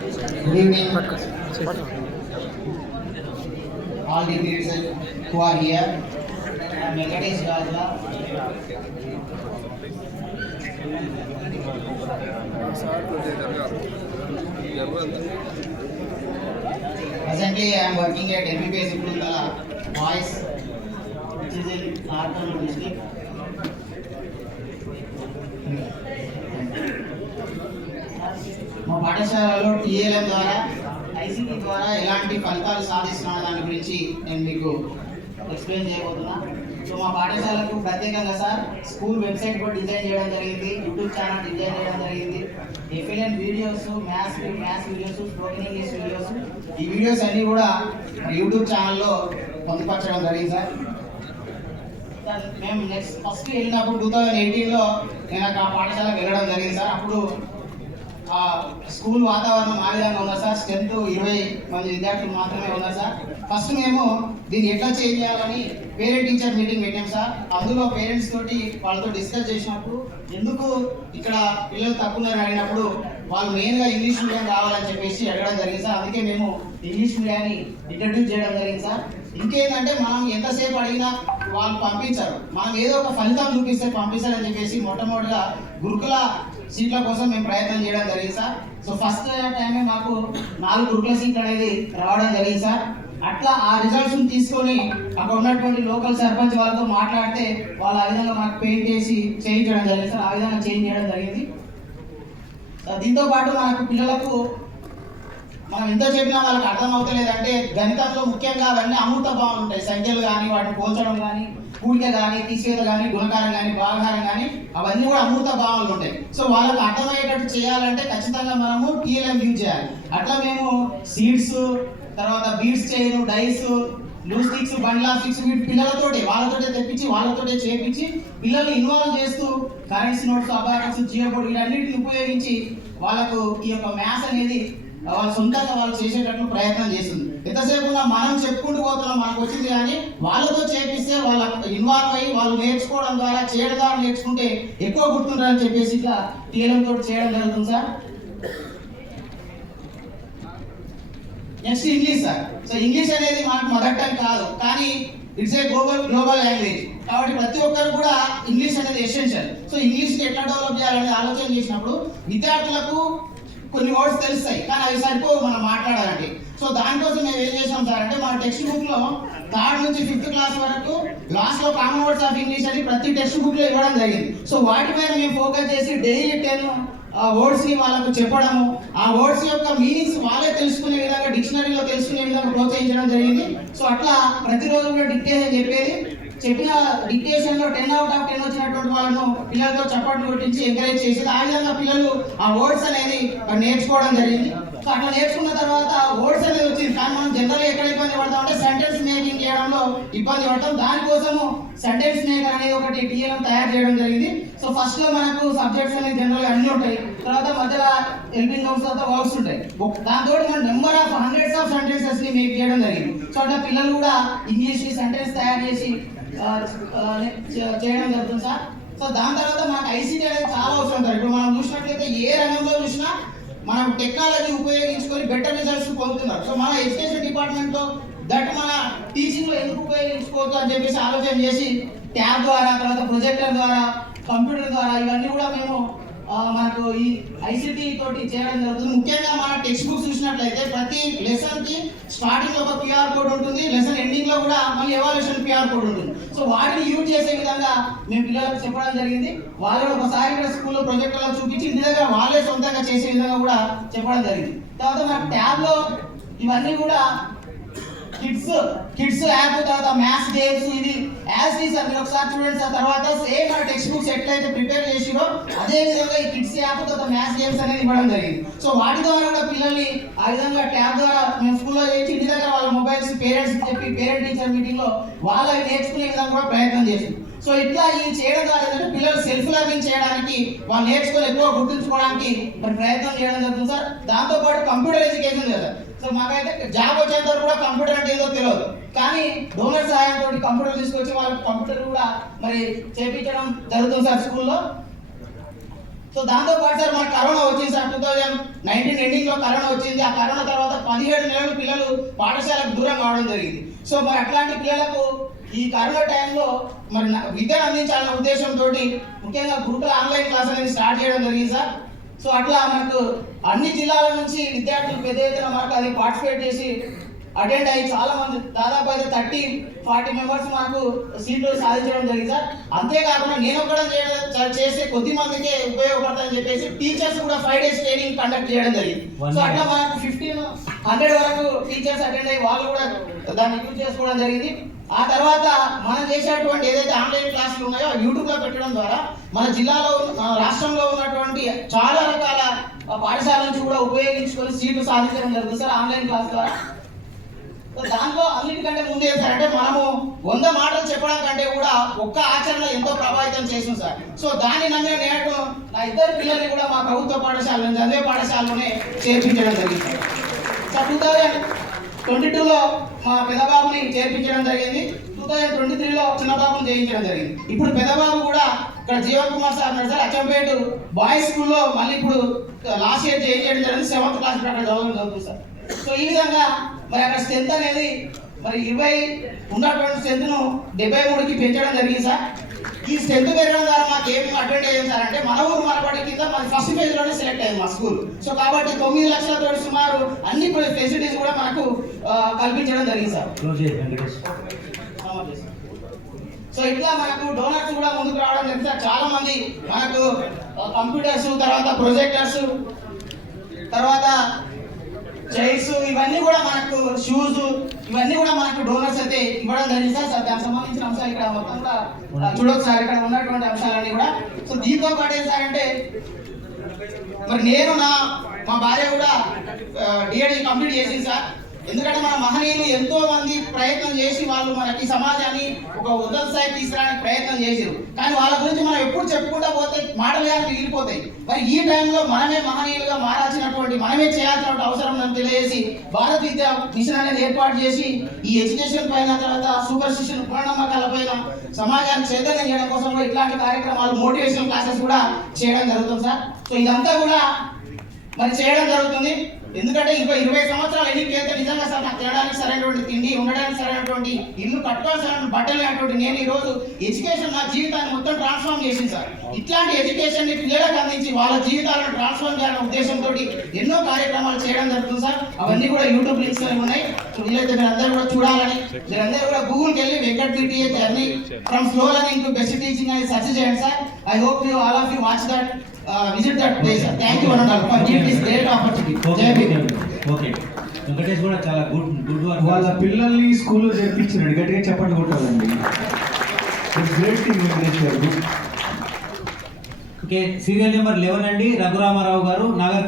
Good evening, all the kids who are here. I am Venkatesh Gajla. Presently, I am working at MBBS Ipulundala Boys, which is in Arkaru district. మా పాఠశాలలో టీఏఎం ద్వారా ICT ద్వారా ఎలాంటి ఫలితాలు సాధిస్తున్న దాని గురించి నేను మీకు ఎక్స్ప్లెయిన్ చేయబోతున్నా. సో మా పాఠశాలకు ప్రత్యేకంగా సార్ స్కూల్ వెబ్సైట్ కూడా డిజైన్ చేయడం జరిగింది, యూట్యూబ్ ఛానల్ డిజైన్ చేయడం జరిగింది, FLN videos, maths videos, spoken English videos, ఈ వీడియోస్ అన్నీ కూడా యూట్యూబ్ ఛానల్లో పొందుపరచడం జరిగింది సార్. మేము ఫస్ట్ వెళ్ళినప్పుడు 2018లో నేను ఆ పాఠశాలకు వెళ్ళడం జరిగింది సార్. అప్పుడు స్కూల్ వాతావరణం ఆ విధంగా ఉన్నారు సార్. స్ట్రెంత్ 20 మంది విద్యార్థులు మాత్రమే ఉన్నారు సార్. ఫస్ట్ మేము దీన్ని ఎట్లా చేంజ్ చేయాలని పేరెంట్ టీచర్ మీటింగ్ పెట్టాం సార్. అందులో పేరెంట్స్ తోటి వాళ్ళతో డిస్కస్ చేసినప్పుడు ఎందుకు ఇక్కడ పిల్లలు తక్కువ అడిగినప్పుడు వాళ్ళు మెయిన్గా ఇంగ్లీష్ మీడియం కావాలని చెప్పేసి అడగడం జరిగింది సార్. అందుకే మేము ఇంగ్లీష్ మీడియాన్ని ఇంట్రడ్యూస్ చేయడం జరిగింది సార్. ఇంకేంటంటే మనం ఎంతసేపు అడిగినా వాళ్ళు పంపించారు, మనం ఏదో ఒక ఫలితం చూపిస్తే పంపిస్తారని చెప్పేసి మొట్టమొదటిగా గురుకుల సీట్ల కోసం మేము ప్రయత్నం చేయడం జరిగింది సార్. సో ఫస్ట్ టైమే మాకు 4 గురుకుల సీట్లు అనేది రావడం జరిగింది సార్. అట్లా ఆ రిజల్ట్స్ని తీసుకొని అక్కడ ఉన్నటువంటి లోకల్ సర్పంచ్ వాళ్ళతో మాట్లాడితే వాళ్ళు ఆ విధంగా మాకు పెయింట్ చేసి చేంజ్ చేయడం జరిగింది సార్. ఆ విధంగా చేంజ్ చేయడం జరిగింది. దీంతో పాటు మనకు పిల్లలకు మనం ఎంత చెప్పినా వాళ్ళకి అర్థం అవుతలేదంటే గణితంలో ముఖ్యంగా అవన్నీ అమృత భావాలు ఉంటాయి. సంఖ్యలు కానీ వాటిని పోల్చడం కానీ, కూడిక కానీ, తీసేది కానీ, గుణకారం కానీ, భాగహారం కానీ, అవన్నీ కూడా అమృత భావాలు ఉంటాయి. సో వాళ్ళకి అర్థమయ్యేటట్టు చేయాలంటే ఖచ్చితంగా మనము టీఎల్ఎం యూజ్ చేయాలి. అట్లా మేము సీడ్స్, తర్వాత beads chain, dice, loose sticks, బండ్లా స్టిక్స్ వీటి పిల్లలతోటే వాళ్ళతోటే తెప్పించి వాళ్ళతోటే చేపించి పిల్లల్ని ఇన్వాల్వ్ చేస్తూ currency notes, abacus, geoboard వీటన్నిటిని ఉపయోగించి వాళ్ళకు ఈ యొక్క మ్యాథ్స్ అనేది వాళ్ళ సొంతంగా వాళ్ళు చేసేటట్లు ప్రయత్నం చేస్తుంది. ఎంతసేపు మనం చెప్పుకుంటూ పోతున్నాం మనకు వచ్చింది, కానీ వాళ్ళతో చేపిస్తే వాళ్ళ ఇన్వాల్వ్ అయ్యి వాళ్ళు నేర్చుకోవడం ద్వారా, చేయడం ద్వారా నేర్చుకుంటే ఎక్కువ గుర్తుంటారని చెప్పేసి ఇట్లా టీఎల్ఎం తోటి చేయడం జరుగుతుంది sir. Next English sir. So English అనేది మనకు మదర్ టంగ్ కాదు, కానీ ఇట్స్ ఏ గ్లోబల్ లాంగ్వేజ్ కాబట్టి ప్రతి ఒక్కరు కూడా ఇంగ్లీష్ అనేది ఎసెన్షియల్. సో ఇంగ్లీష్ని ఎట్లా డెవలప్ చేయాలనేది ఆలోచన చేసినప్పుడు విద్యార్థులకు కొన్ని వర్డ్స్ తెలుస్తాయి, కానీ అవి సరిపోవు మనం మాట్లాడాలంటే. సో దానికోసం మేము ఏం చేసాం సార్ అంటే మన టెక్స్ట్ బుక్లో 3rd నుంచి 5th క్లాస్ వరకు లాస్ట్లో కామన్ వర్డ్స్ ఆఫ్ ఇంగ్లీష్ అని ప్రతి టెక్స్ట్ బుక్లో ఇవ్వడం జరిగింది. సో వాటిపైన మేము ఫోకస్ చేసి డైలీ 10 వర్డ్స్ని వాళ్ళకు చెప్పడము, ఆ వర్డ్స్ యొక్క మీనింగ్స్ వాళ్ళే తెలుసుకునే విధంగా డిక్షనరీలో తెలుసుకునే విధంగా ప్రోత్సహించడం జరిగింది. సో అట్లా ప్రతిరోజు కూడా డిక్టేషన్ చెప్పేది, చెప్పిన డిక్టేషన్లో 10 out of 10 వచ్చినటువంటి వాళ్ళను పిల్లలతో చప్పట్లు కొట్టించి ఎంకరేజ్ చేసేది. ఆ విధంగా పిల్లలు ఆ వర్డ్స్ అనేది నేర్చుకోవడం జరిగింది. సో అట్లా నేర్చుకున్న తర్వాత వర్డ్స్ అనేది వచ్చింది, కానీ మనం జనరల్గా ఎక్కడ ఇబ్బంది పడతాం అంటే సెంటెన్స్ మేకింగ్ చేయడంలో ఇబ్బంది పడతాం. దానికోసము సెంటెన్స్ మేకర్ అనేది ఒకటి టీఎల్ఎం తయారు చేయడం జరిగింది. సో ఫస్ట్ లో మనకు సబ్జెక్ట్స్ అనేది జనరల్గా అన్ని ఉంటాయి, తర్వాత మధ్యలో హెల్పింగ్ వర్బ్స్, తర్వాత వర్బ్స్ ఉంటాయి. దాంతో మన number of hundreds of sentences ని మేక్ చేయడం జరిగింది. సో అట్లా పిల్లలు కూడా ఇంగ్లీష్ సెంటెన్స్ తయారు చేసి చేయడం జరుగుతుంది సార్. సో దాని తర్వాత మనకు ఐసీటీ అనేది చాలా అవసరం సార్. ఇప్పుడు మనం చూసినట్లయితే ఏ రంగంలో చూసినా మనం టెక్నాలజీ ఉపయోగించుకొని బెటర్ రిజల్ట్స్ పొందుతున్నారు. సో మన ఎడ్యుకేషన్ డిపార్ట్మెంట్లో దట్ మన టీచింగ్లో ఎందుకు ఉపయోగించుకోవద్దు అని చెప్పేసి ఆలోచన చేసి ట్యాబ్ ద్వారా, తర్వాత ప్రొజెక్టర్ ద్వారా, కంప్యూటర్ ద్వారా ఇవన్నీ కూడా మేము మనకు ఈ ఐసీటీ తోటి చేయడం జరుగుతుంది. ముఖ్యంగా మన టెక్స్ట్ బుక్స్ చూసినట్లయితే ప్రతి లెసన్ కి స్టార్టింగ్ లో ఒక క్యూఆర్ కోడ్ ఉంటుంది, లెసన్ ఎండింగ్ లో కూడా మళ్ళీ ఎవాల్యూషన్ క్యూఆర్ కోడ్ ఉంటుంది. సో వాటిని యూజ్ చేసే విధంగా మేము పిల్లలకు చెప్పడం జరిగింది. వాళ్ళు ఒకసారి కూడా స్కూల్లో ప్రొజెక్టర్లో చూపించి ఇంటి దగ్గర వాళ్ళే సొంతంగా చేసే విధంగా కూడా చెప్పడం జరిగింది. తర్వాత మన ట్యాబ్ లో ఇవన్నీ కూడా కిడ్స్ యాప్, తర్వాత మ్యాథ్స్ గేమ్స్, ఇది యాజ్ టీస్ మీరు ఒకసారి చూడండి సార్. తర్వాత సేమ్ మన టెక్స్ట్ బుక్స్ ఎట్లయితే ప్రిపేర్ చేసిరో అదే విధంగా ఈ కిడ్స్ యాప్, తర్వాత మ్యాథ్స్ గేమ్స్ అనేది ఇవ్వడం జరిగింది. సో వాటి ద్వారా కూడా పిల్లల్ని ఆ విధంగా ట్యాబ్ ద్వారా మేము స్కూల్లో చేసి ఇంటి దగ్గర వాళ్ళ మొబైల్స్ పేరెంట్స్ చెప్పి పేరెంట్ టీచర్ మీటింగ్ లో వాళ్ళు నేర్చుకునే విధంగా కూడా ప్రయత్నం చేసింది. సో ఇట్లా ఇది చేయడం ద్వారా ఏంటంటే పిల్లలు సెల్ఫ్ లెర్నింగ్ చేయడానికి, వాళ్ళు నేర్చుకొని ఎక్కువ గుర్తుంచుకోవడానికి ప్రయత్నం చేయడం జరుగుతుంది సార్. దాంతోపాటు కంప్యూటర్ ఎడ్యుకేషన్ కదా. సో మాకైతే జాబ్ వచ్చేంత వరకు కూడా కంప్యూటర్ అంటే ఏదో తెలియదు, కానీ డోనర్ సహాయంతో కంప్యూటర్ తీసుకొచ్చి వాళ్ళకి కంప్యూటర్ కూడా మరి చేయించడం జరుగుతుంది సార్ స్కూల్లో. సో దాంతో పాటు సార్ మనకు కరోనా వచ్చింది సార్. 2019 ఎండింగ్లో కరోనా వచ్చింది. ఆ కరోనా తర్వాత 17 నెలలు పిల్లలు పాఠశాలకు దూరం కావడం జరిగింది. సో మరి అట్లాంటి పిల్లలకు ఈ కరోనా టైంలో మరి విద్యను అందించాలన్న ఉద్దేశంతో ముఖ్యంగా గురుకుల ఆన్లైన్ క్లాస్ అనేది స్టార్ట్ చేయడం జరిగింది సార్. సో అట్లా మనకు అన్ని జిల్లాల నుంచి విద్యార్థులు పెద్ద ఎత్తున మనకు అది పార్టిసిపేట్ చేసి అటెండ్ అయ్యి చాలా మంది దాదాపు అయితే 30-40 మెంబర్స్ మనకు సీట్లు సాధించడం జరిగింది సార్. అంతేకాకుండా నేను ఒక్కడ చేసే కొద్ది మందికే ఉపయోగపడతాయని చెప్పేసి టీచర్స్ కూడా 5 days ట్రైనింగ్ కండక్ట్ చేయడం జరిగింది. సో అట్లా మనకు 100 వరకు టీచర్స్ అటెండ్ అయ్యి వాళ్ళు కూడా దాన్ని యూజ్ చేసుకోవడం జరిగింది. ఆ తర్వాత మనం చేసేటువంటి ఏదైతే ఆన్లైన్ క్లాసులు ఉన్నాయో యూట్యూబ్లో పెట్టడం ద్వారా మన జిల్లాలో మన రాష్ట్రంలో ఉన్నటువంటి చాలా రకాల పాఠశాల నుంచి కూడా ఉపయోగించుకొని సీట్లు సాధించడం జరుగుతుంది సార్ ఆన్లైన్ క్లాస్ ద్వారా. దాంట్లో అన్నిటికంటే ముందు ఏం సార్ అంటే మనము 100 మాటలు చెప్పడం కంటే కూడా ఒక్క ఆచరణ ఎంతో ప్రభావితం చేసింది సార్. సో దాన్ని నమ్మిన నేను నా ఇద్దరు పిల్లల్ని కూడా మా ప్రభుత్వ పాఠశాల నుంచి చదివే పాఠశాలలోనే చేర్పించడం జరిగింది సార్. 2022లో మా పెద్దబాబుని చేర్పించడం జరిగింది. 2023లో చిన్న బాబుని చేయించడం జరిగింది. ఇప్పుడు పెద్దబాబు కూడా ఇక్కడ జీవన్ కుమార్ సార్ అన్నారు సార్ అచ్చంపేట బాయ్స్ స్కూల్లో మళ్ళీ ఇప్పుడు లాస్ట్ ఇయర్ చేయించడం జరిగింది. 7th క్లాస్ అక్కడ చదవడం జరుగుతుంది సార్. సో ఈ విధంగా మరి అక్కడ స్ట్రెంత్ అనేది మరి 20 ఉన్నటువంటి స్ట్రెంత్ను 73కి పెంచడం జరిగింది సార్. ఈ స్ట్రెంత్ పెరగడం ద్వారా మాకు ఏం అడ్వాంటేజ్ ఏంటి సార్ అంటే మన ఊరు మనబడి కింద మన ఫస్ట్ ఫేజ్లోనే సెలెక్ట్ అయ్యింది మా స్కూల్. సో కాబట్టి 9 లక్షలతో సుమారు అన్ని ఫెసిలిటీస్ కూడా మనకు కల్పించడం జరిగింది సార్. సో ఇట్లా మనకు డోనర్స్ కూడా ముందుకు రావడం జరిగింది సార్. చాలా మంది మనకు కంప్యూటర్స్, తర్వాత ప్రొజెక్టర్స్, తర్వాత చైర్స్, ఇవన్నీ కూడా మనకు షూస్, ఇవన్నీ కూడా మనకు డోనర్స్ అయితే ఇవ్వడం జరిగింది సార్. దానికి సంబంధించిన అంశాలు ఇక్కడ మొత్తం కూడా చూడొచ్చు సార్, ఇక్కడ ఉన్నటువంటి అంశాలన్నీ కూడా. సో దీంతో పాటు ఏం సార్ అంటే మరి నేను మా భార్య కూడా డిఎడ్ కంప్లీట్ చేసింది సార్. ఎందుకంటే మన మహనీయులు ఎంతో మంది ప్రయత్నం చేసి వాళ్ళు మనకి సమాజాన్ని ఒక ఉన్నత స్థాయికి తీసుకురావడానికి ప్రయత్నం చేశారు. కానీ వాళ్ళ గురించి మనం ఎప్పుడు చెప్పుకుంటా పోతే మాటలుగా మిగిలిపోతాయి. మరి ఈ టైంలో మనమే మహనీయులుగా మారాల్సినటువంటి, మనమే చేయాల్సినటువంటి అవసరం మనం తెలియజేసి భారత విద్యా మిషన్ అనేది ఏర్పాటు చేసి ఈ ఎడ్యుకేషన్ పైన, తర్వాత సూపర్ స్టిషన్ పునర్నమ్మకాల పైన సమాజాన్ని చైతన్యం చేయడం కోసం కూడా ఇట్లాంటి కార్యక్రమాలు, మోటివేషనల్ క్లాసెస్ కూడా చేయడం జరుగుతుంది సార్. సో ఇదంతా కూడా మరి చేయడం జరుగుతుంది. ఎందుకంటే ఇంకా 20 సంవత్సరాలు ఎన్నిక అయితే నిజంగా సార్ నాకు తినడానికి సరైనటువంటి తిండి, ఉండడానికి సరైనటువంటి ఇల్లు, కట్టుకోవాల్సిన బట్టలు అనేటువంటి నేను ఈరోజు ఎడ్యుకేషన్ నా జీవితాన్ని మొత్తం ట్రాన్స్ఫార్మ్ చేసింది సార్. ఇట్లాంటి ఎడ్యుకేషన్ని పిల్లలకు అందించి వాళ్ళ జీవితాలను ట్రాన్స్ఫార్మ్ చేయాలనే ఉద్దేశంతో ఎన్నో కార్యక్రమాలు చేయడం జరుగుతుంది సార్. అవన్నీ కూడా యూట్యూబ్ లింక్స్ ఉన్నాయి. సో వీలైతే మీరందరూ కూడా చూడాలని, మీరందరూ కూడా గూగుల్కి వెళ్ళి Venkat PTA journey from slow learning to best teaching అని సెర్చ్ చేయండి sir. I hope you all of you watch that, visit that place. Thank you and all for giving this great opportunity. జై భీమ్. ఓకే, వెంకటేష్ కూడా చాలా good work. వాళ్ళ పిల్లల్ని స్కూల్లో చేర్పించినాడు, గట్టిగా చెప్పండి కొట్టాలండి. గ్రేట్ థింగ్ వెంకటేష్ గారు. ఓకే, సీరియల్ నెంబర్ 11 అండి, రఘురామారావు గారు, నాగర్